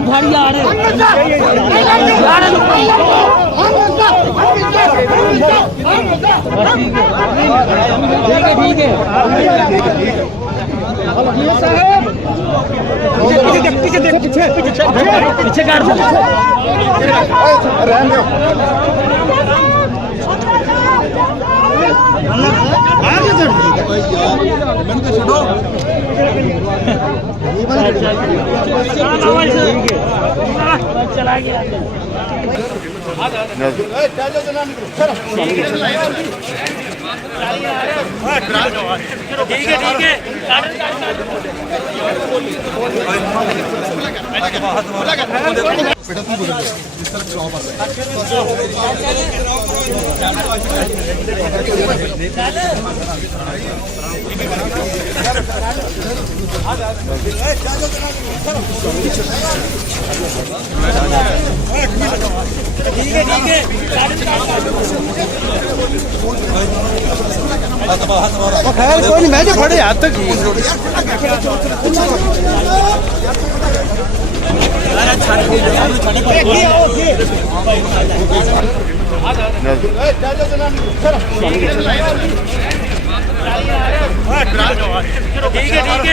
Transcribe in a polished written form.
भारी आ रहे ठीक है पीछे काट दो चला गया ठीक है बेटा तू बोल इस तरफ चलाओ बस ठीक है खैर कोई नहीं मैं जो खड़े हाथ तक ठीक है